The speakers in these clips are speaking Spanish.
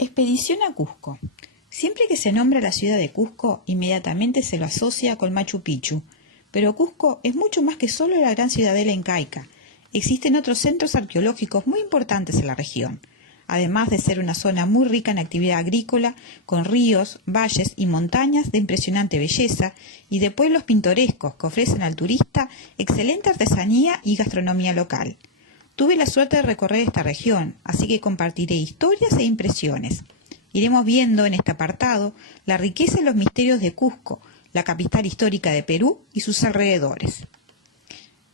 Expedición a Cusco. Siempre que se nombra la ciudad de Cusco, inmediatamente se lo asocia con Machu Picchu. Pero Cusco es mucho más que solo la gran ciudadela incaica. Existen otros centros arqueológicos muy importantes en la región. Además de ser una zona muy rica en actividad agrícola, con ríos, valles y montañas de impresionante belleza, y de pueblos pintorescos que ofrecen al turista excelente artesanía y gastronomía local. Tuve la suerte de recorrer esta región, así que compartiré historias e impresiones. Iremos viendo en este apartado la riqueza y los misterios de Cusco, la capital histórica de Perú y sus alrededores.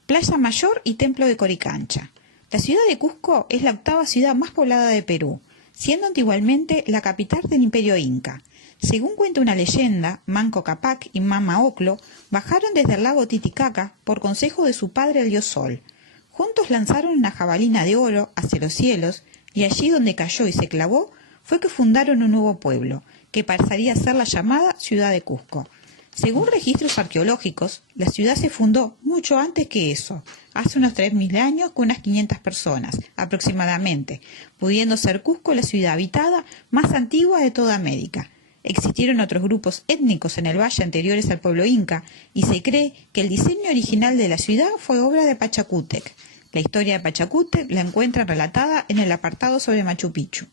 Playa Mayor y Templo de Coricancha. La ciudad de Cusco es la octava ciudad más poblada de Perú, siendo antiguamente la capital del Imperio Inca. Según cuenta una leyenda, Manco Cápac y Mama Ocllo bajaron desde el lago Titicaca por consejo de su padre el dios Sol. Juntos lanzaron una jabalina de oro hacia los cielos y allí donde cayó y se clavó fue que fundaron un nuevo pueblo, que pasaría a ser la llamada ciudad de Cusco. Según registros arqueológicos, la ciudad se fundó mucho antes que eso, hace unos 3.000 años con unas 500 personas aproximadamente, pudiendo ser Cusco la ciudad habitada más antigua de toda América. Existieron otros grupos étnicos en el valle anteriores al pueblo inca y se cree que el diseño original de la ciudad fue obra de Pachacútec. La historia de Pachacútec la encuentran relatada en el apartado sobre Machu Picchu.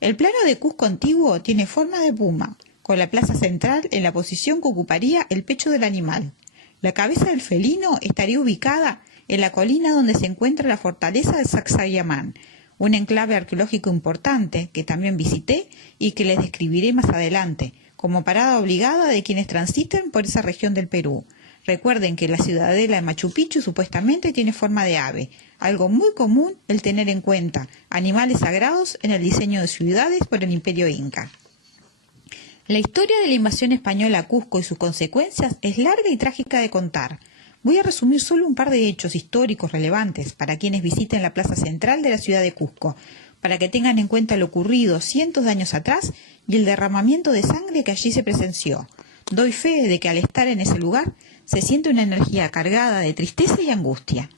El plano de Cusco antiguo tiene forma de puma, con la plaza central en la posición que ocuparía el pecho del animal. La cabeza del felino estaría ubicada en la colina donde se encuentra la fortaleza de Sacsayhuamán, un enclave arqueológico importante que también visité y que les describiré más adelante, como parada obligada de quienes transiten por esa región del Perú. Recuerden que la ciudadela de Machu Picchu supuestamente tiene forma de ave, algo muy común el tener en cuenta animales sagrados en el diseño de ciudades por el Imperio Inca. La historia de la invasión española a Cusco y sus consecuencias es larga y trágica de contar. Voy a resumir solo un par de hechos históricos relevantes para quienes visiten la plaza central de la ciudad de Cusco, para que tengan en cuenta lo ocurrido cientos de años atrás y el derramamiento de sangre que allí se presenció. Doy fe de que al estar en ese lugar se siente una energía cargada de tristeza y angustia.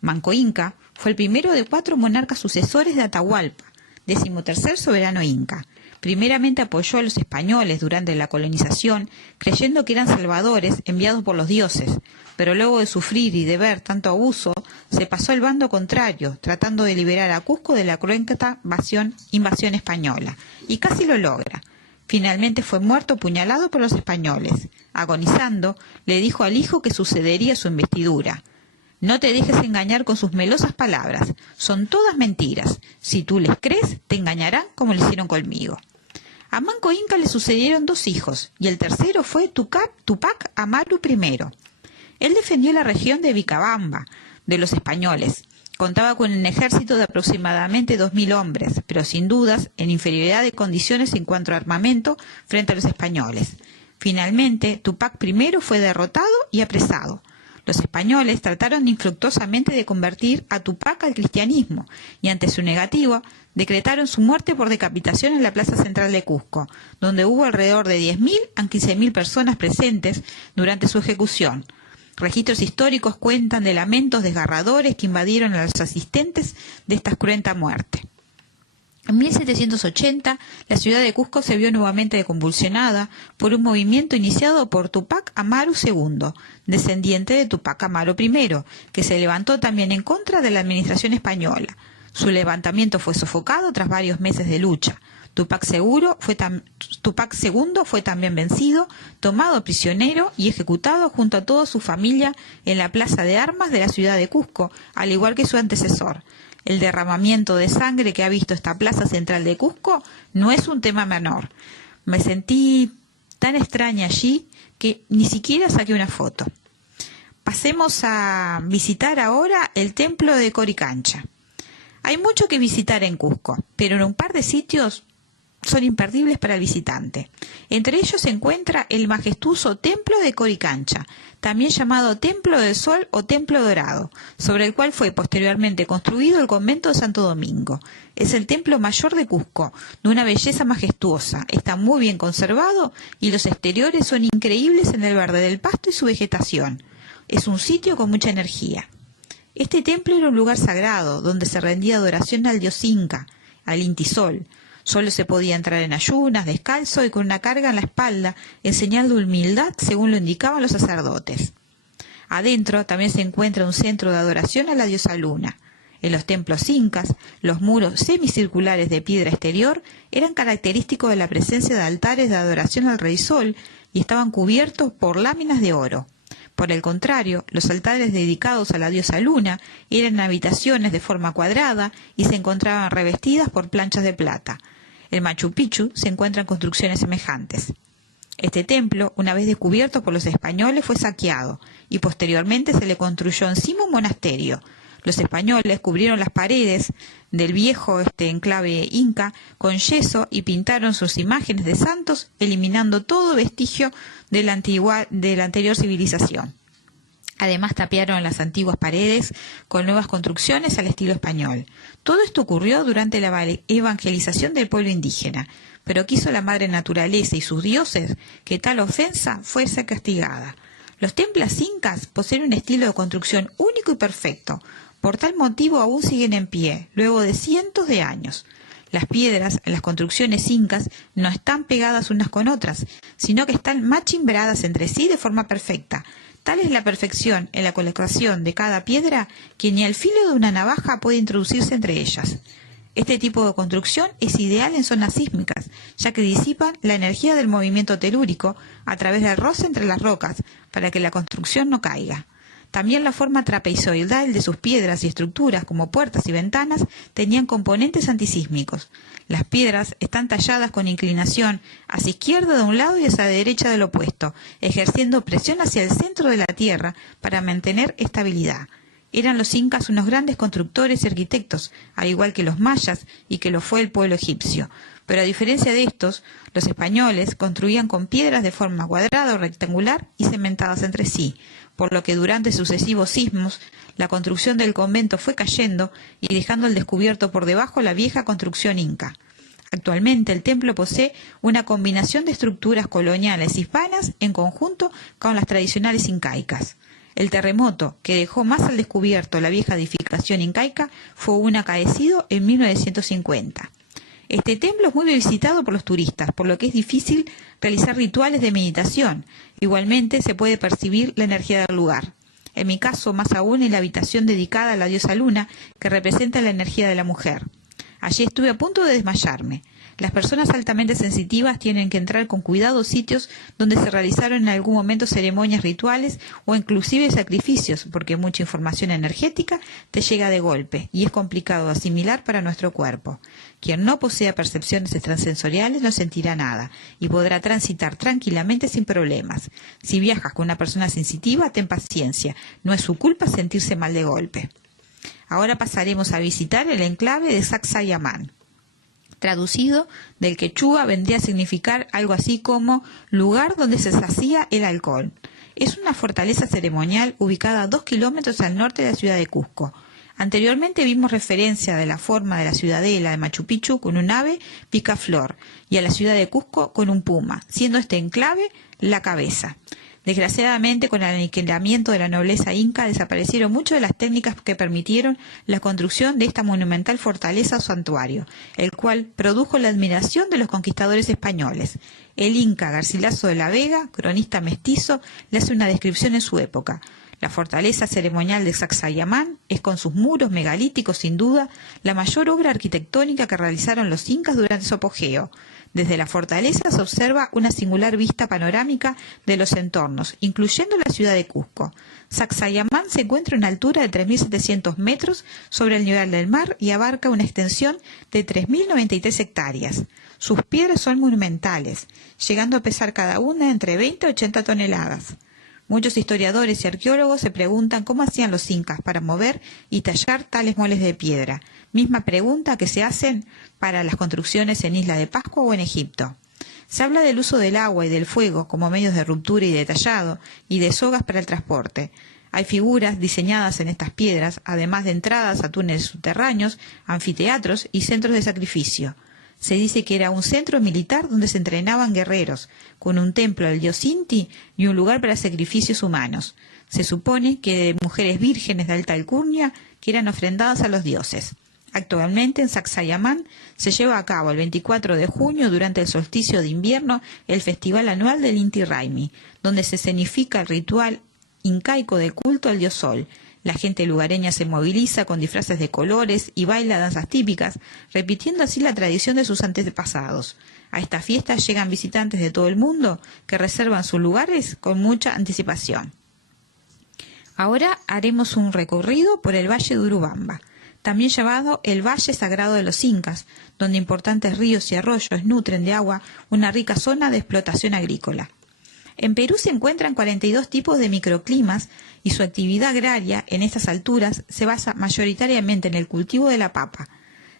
Manco Inca fue el primero de 4 monarcas sucesores de Atahualpa, 13º soberano inca. Primeramente apoyó a los españoles durante la colonización, creyendo que eran salvadores enviados por los dioses, pero luego de sufrir y de ver tanto abuso, se pasó al bando contrario, tratando de liberar a Cusco de la cruenta invasión española, y casi lo logra. Finalmente fue muerto puñalado por los españoles. Agonizando, le dijo al hijo que sucedería su investidura. No te dejes engañar con sus melosas palabras, son todas mentiras. Si tú les crees, te engañarán como lo hicieron conmigo. A Manco Inca le sucedieron 2 hijos, y el tercero fue Tupac Amaru I. Él defendió la región de Vilcabamba, de los españoles. Contaba con un ejército de aproximadamente 2.000 hombres, pero sin dudas en inferioridad de condiciones en cuanto a armamento frente a los españoles. Finalmente, Tupac I fue derrotado y apresado. Los españoles trataron infructuosamente de convertir a Tupac al cristianismo y ante su negativa decretaron su muerte por decapitación en la plaza central de Cusco, donde hubo alrededor de 10.000 a 15.000 personas presentes durante su ejecución. Registros históricos cuentan de lamentos desgarradores que invadieron a los asistentes de esta cruenta muerte. En 1780, la ciudad de Cusco se vio nuevamente convulsionada por un movimiento iniciado por Tupac Amaru II, descendiente de Tupac Amaru I, que se levantó también en contra de la administración española. Su levantamiento fue sofocado tras varios meses de lucha. Tupac II fue también vencido, tomado prisionero y ejecutado junto a toda su familia en la plaza de armas de la ciudad de Cusco, al igual que su antecesor. El derramamiento de sangre que ha visto esta plaza central de Cusco no es un tema menor. Me sentí tan extraña allí que ni siquiera saqué una foto. Pasemos a visitar ahora el templo de Coricancha. Hay mucho que visitar en Cusco, pero en un par de sitios son imperdibles para el visitante. Entre ellos se encuentra el majestuoso Templo de Coricancha, también llamado Templo del Sol o Templo Dorado, sobre el cual fue posteriormente construido el convento de Santo Domingo. Es el templo mayor de Cusco, de una belleza majestuosa, está muy bien conservado y los exteriores son increíbles en el verde del pasto y su vegetación. Es un sitio con mucha energía. Este templo era un lugar sagrado, donde se rendía adoración al dios Inca, al Inti Sol. Solo se podía entrar en ayunas, descalzo y con una carga en la espalda, en señal de humildad, según lo indicaban los sacerdotes. Adentro también se encuentra un centro de adoración a la diosa Luna. En los templos incas, los muros semicirculares de piedra exterior eran característicos de la presencia de altares de adoración al rey Sol y estaban cubiertos por láminas de oro. Por el contrario, los altares dedicados a la diosa Luna eran habitaciones de forma cuadrada y se encontraban revestidas por planchas de plata. En Machu Picchu se encuentran construcciones semejantes. Este templo, una vez descubierto por los españoles, fue saqueado y posteriormente se le construyó encima un monasterio. Los españoles cubrieron las paredes del viejo enclave inca con yeso y pintaron sus imágenes de santos, eliminando todo vestigio de la anterior civilización. Además, tapiaron las antiguas paredes con nuevas construcciones al estilo español. Todo esto ocurrió durante la evangelización del pueblo indígena, pero quiso la madre naturaleza y sus dioses que tal ofensa fuese castigada. Los templos incas poseen un estilo de construcción único y perfecto. Por tal motivo aún siguen en pie, luego de cientos de años. Las piedras en las construcciones incas no están pegadas unas con otras, sino que están machimbradas entre sí de forma perfecta. Tal es la perfección en la colocación de cada piedra que ni el filo de una navaja puede introducirse entre ellas. Este tipo de construcción es ideal en zonas sísmicas, ya que disipan la energía del movimiento telúrico a través del roce entre las rocas, para que la construcción no caiga. También la forma trapezoidal de sus piedras y estructuras, como puertas y ventanas, tenían componentes antisísmicos. Las piedras están talladas con inclinación hacia izquierda de un lado y hacia derecha del opuesto, ejerciendo presión hacia el centro de la tierra para mantener estabilidad. Eran los incas unos grandes constructores y arquitectos, al igual que los mayas y que lo fue el pueblo egipcio. Pero a diferencia de estos, los españoles construían con piedras de forma cuadrada o rectangular y cementadas entre sí, por lo que durante sucesivos sismos la construcción del convento fue cayendo y dejando al descubierto por debajo la vieja construcción inca. Actualmente el templo posee una combinación de estructuras coloniales hispanas en conjunto con las tradicionales incaicas. El terremoto que dejó más al descubierto la vieja edificación incaica fue un acaecido en 1950. Este templo es muy visitado por los turistas, por lo que es difícil realizar rituales de meditación. Igualmente se puede percibir la energía del lugar. En mi caso, más aún en la habitación dedicada a la diosa Luna, que representa la energía de la mujer. Allí estuve a punto de desmayarme. Las personas altamente sensitivas tienen que entrar con cuidado a sitios donde se realizaron en algún momento ceremonias rituales o inclusive sacrificios, porque mucha información energética te llega de golpe y es complicado de asimilar para nuestro cuerpo. Quien no posea percepciones extrasensoriales no sentirá nada y podrá transitar tranquilamente sin problemas. Si viajas con una persona sensitiva, ten paciencia. No es su culpa sentirse mal de golpe. Ahora pasaremos a visitar el enclave de Sacsayhuamán. Traducido del quechua vendría a significar algo así como lugar donde se sacía el alcohol. Es una fortaleza ceremonial ubicada a 2 kilómetros al norte de la ciudad de Cusco. Anteriormente vimos referencia de la forma de la ciudadela de Machu Picchu con un ave picaflor y a la ciudad de Cusco con un puma, siendo este enclave la cabeza. Desgraciadamente, con el aniquilamiento de la nobleza inca, desaparecieron muchas de las técnicas que permitieron la construcción de esta monumental fortaleza o santuario, el cual produjo la admiración de los conquistadores españoles. El inca Garcilaso de la Vega, cronista mestizo, le hace una descripción en su época. La fortaleza ceremonial de Sacsayhuamán es, con sus muros megalíticos, sin duda, la mayor obra arquitectónica que realizaron los incas durante su apogeo. Desde la fortaleza se observa una singular vista panorámica de los entornos, incluyendo la ciudad de Cusco. Sacsayhuamán se encuentra a una altura de 3.700 metros sobre el nivel del mar y abarca una extensión de 3.093 hectáreas. Sus piedras son monumentales, llegando a pesar cada una entre 20 y 80 toneladas. Muchos historiadores y arqueólogos se preguntan cómo hacían los incas para mover y tallar tales moles de piedra, misma pregunta que se hacen para las construcciones en Isla de Pascua o en Egipto. Se habla del uso del agua y del fuego como medios de ruptura y de tallado, y de sogas para el transporte. Hay figuras diseñadas en estas piedras, además de entradas a túneles subterráneos, anfiteatros y centros de sacrificio. Se dice que era un centro militar donde se entrenaban guerreros, con un templo al dios Inti y un lugar para sacrificios humanos. Se supone que de mujeres vírgenes de alta alcurnia que eran ofrendadas a los dioses. Actualmente en Sacsayhuamán se lleva a cabo el 24 de junio, durante el solsticio de invierno, el festival anual del Inti Raymi, donde se escenifica el ritual incaico de culto al dios Sol. La gente lugareña se moviliza con disfraces de colores y baila danzas típicas, repitiendo así la tradición de sus antepasados. A esta fiesta llegan visitantes de todo el mundo que reservan sus lugares con mucha anticipación. Ahora haremos un recorrido por el Valle de Urubamba, también llamado el Valle Sagrado de los Incas, donde importantes ríos y arroyos nutren de agua una rica zona de explotación agrícola. En Perú se encuentran 42 tipos de microclimas y su actividad agraria en estas alturas se basa mayoritariamente en el cultivo de la papa.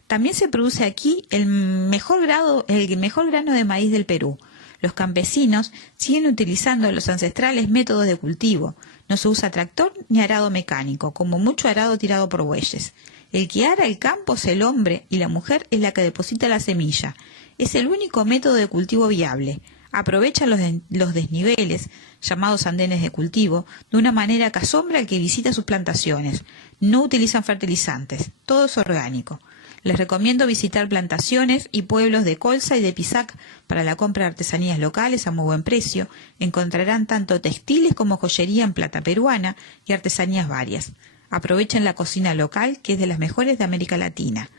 También se produce aquí el mejor grano de maíz del Perú. Los campesinos siguen utilizando los ancestrales métodos de cultivo. No se usa tractor ni arado mecánico, como mucho arado tirado por bueyes. El que ara el campo es el hombre y la mujer es la que deposita la semilla. Es el único método de cultivo viable. Aprovecha los desniveles, llamados andenes de cultivo, de una manera que asombra al que visita sus plantaciones. No utilizan fertilizantes, todo es orgánico. Les recomiendo visitar plantaciones y pueblos de colza y de pisac para la compra de artesanías locales a muy buen precio. Encontrarán tanto textiles como joyería en plata peruana y artesanías varias. Aprovechen la cocina local, que es de las mejores de América Latina.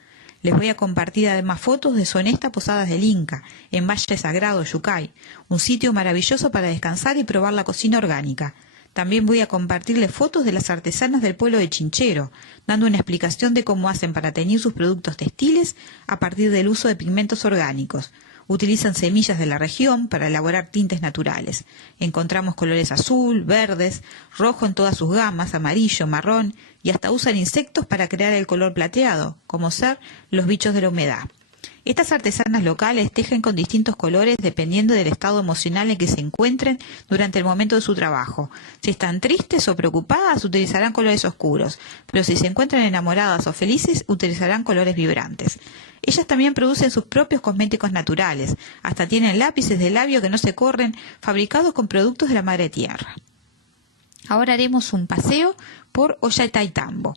Les voy a compartir además fotos de Sonesta Posadas del Inca, en Valle Sagrado, Yucay, un sitio maravilloso para descansar y probar la cocina orgánica. También voy a compartirles fotos de las artesanas del pueblo de Chinchero, dando una explicación de cómo hacen para teñir sus productos textiles a partir del uso de pigmentos orgánicos. Utilizan semillas de la región para elaborar tintes naturales. Encontramos colores azul, verdes, rojo en todas sus gamas, amarillo, marrón, y hasta usan insectos para crear el color plateado, como ser los bichos de la humedad. Estas artesanas locales tejen con distintos colores dependiendo del estado emocional en que se encuentren durante el momento de su trabajo. Si están tristes o preocupadas, utilizarán colores oscuros, pero si se encuentran enamoradas o felices, utilizarán colores vibrantes. Ellas también producen sus propios cosméticos naturales, hasta tienen lápices de labio que no se corren, fabricados con productos de la madre tierra. Ahora haremos un paseo por Ollantaytambo,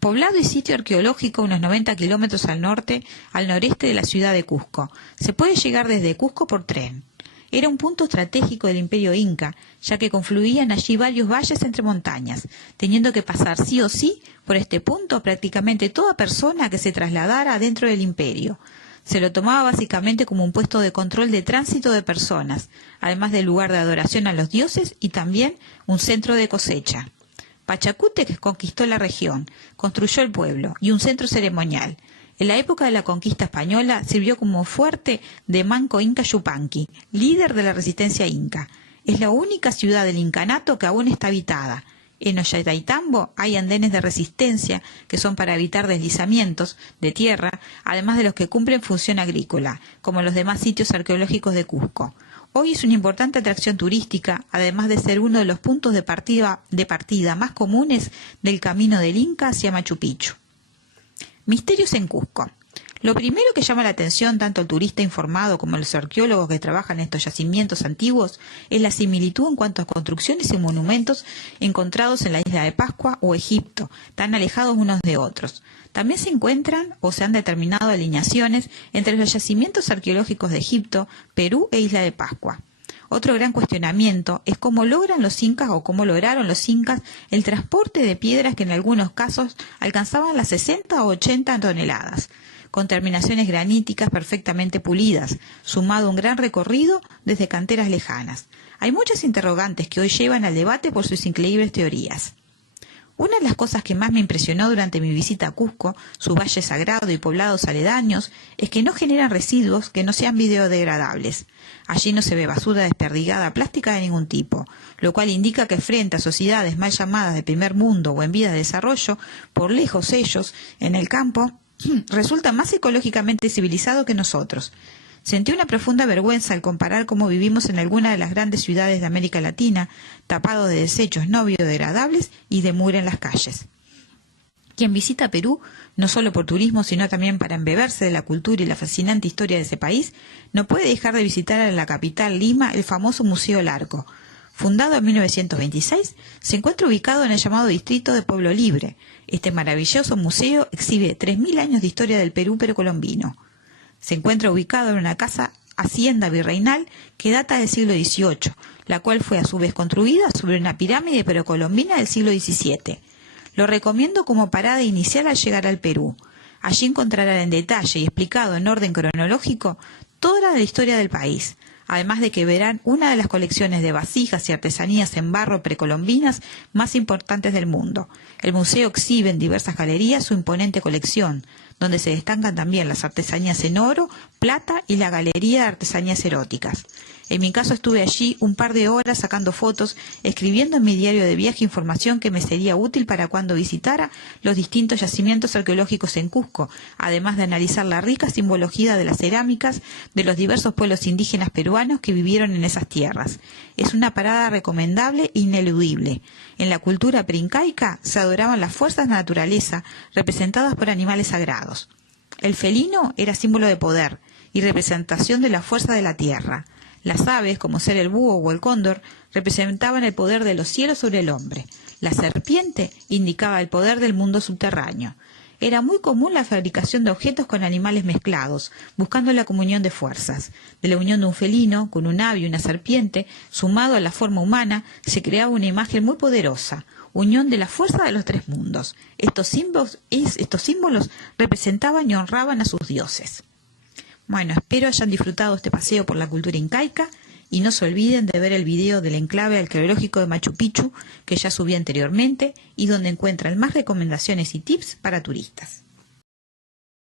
poblado y sitio arqueológico unos 90 kilómetros al noreste de la ciudad de Cusco. Se puede llegar desde Cusco por tren. Era un punto estratégico del imperio inca, ya que confluían allí varios valles entre montañas, teniendo que pasar sí o sí por este punto prácticamente toda persona que se trasladara dentro del imperio. Se lo tomaba básicamente como un puesto de control de tránsito de personas, además del lugar de adoración a los dioses y también un centro de cosecha. Pachacútec conquistó la región, construyó el pueblo y un centro ceremonial. En la época de la conquista española sirvió como fuerte de Manco Inca Yupanqui, líder de la resistencia inca. Es la única ciudad del incanato que aún está habitada. En Ollantaytambo hay andenes de resistencia que son para evitar deslizamientos de tierra, además de los que cumplen función agrícola, como los demás sitios arqueológicos de Cusco. Hoy es una importante atracción turística, además de ser uno de los puntos de partida más comunes del camino del Inca hacia Machu Picchu. Misterios en Cusco. Lo primero que llama la atención tanto al turista informado como a los arqueólogos que trabajan en estos yacimientos antiguos es la similitud en cuanto a construcciones y monumentos encontrados en la isla de Pascua o Egipto, tan alejados unos de otros. También se encuentran o se han determinado alineaciones entre los yacimientos arqueológicos de Egipto, Perú e Isla de Pascua. Otro gran cuestionamiento es cómo lograron los incas el transporte de piedras que en algunos casos alcanzaban las 60 o 80 toneladas, con terminaciones graníticas perfectamente pulidas, sumado un gran recorrido desde canteras lejanas. Hay muchas interrogantes que hoy llevan al debate por sus increíbles teorías. Una de las cosas que más me impresionó durante mi visita a Cusco, su valle sagrado y poblados aledaños, es que no generan residuos que no sean biodegradables. Allí no se ve basura desperdigada plástica de ningún tipo, lo cual indica que frente a sociedades mal llamadas de primer mundo o en vías de desarrollo, por lejos ellos, en el campo, resultan más ecológicamente civilizados que nosotros. Sentí una profunda vergüenza al comparar cómo vivimos en alguna de las grandes ciudades de América Latina, tapados de desechos no biodegradables y de mugre en las calles. Quien visita Perú, no solo por turismo, sino también para embeberse de la cultura y la fascinante historia de ese país, no puede dejar de visitar en la capital Lima el famoso Museo del Arco. Fundado en 1926, se encuentra ubicado en el llamado distrito de Pueblo Libre. Este maravilloso museo exhibe 3.000 años de historia del Perú precolombino. Se encuentra ubicado en una casa hacienda virreinal que data del siglo XVIII, la cual fue a su vez construida sobre una pirámide precolombina del siglo XVII. Lo recomiendo como parada inicial al llegar al Perú. Allí encontrarán en detalle y explicado en orden cronológico toda la historia del país, además de que verán una de las colecciones de vasijas y artesanías en barro precolombinas más importantes del mundo. El museo exhibe en diversas galerías su imponente colección, donde se destacan también las artesanías en oro, plata y la galería de artesanías eróticas. En mi caso estuve allí un par de horas sacando fotos, escribiendo en mi diario de viaje información que me sería útil para cuando visitara los distintos yacimientos arqueológicos en Cusco, además de analizar la rica simbología de las cerámicas de los diversos pueblos indígenas peruanos que vivieron en esas tierras. Es una parada recomendable e ineludible. En la cultura preincaica se adoraban las fuerzas de la naturaleza representadas por animales sagrados. El felino era símbolo de poder y representación de la fuerza de la tierra. Las aves, como ser el búho o el cóndor, representaban el poder de los cielos sobre el hombre. La serpiente indicaba el poder del mundo subterráneo. Era muy común la fabricación de objetos con animales mezclados, buscando la comunión de fuerzas. De la unión de un felino con un ave y una serpiente, sumado a la forma humana, se creaba una imagen muy poderosa, unión de la fuerza de los tres mundos. Estos símbolos representaban y honraban a sus dioses. Bueno, espero hayan disfrutado este paseo por la cultura incaica y no se olviden de ver el video del enclave arqueológico de Machu Picchu que ya subí anteriormente y donde encuentran más recomendaciones y tips para turistas.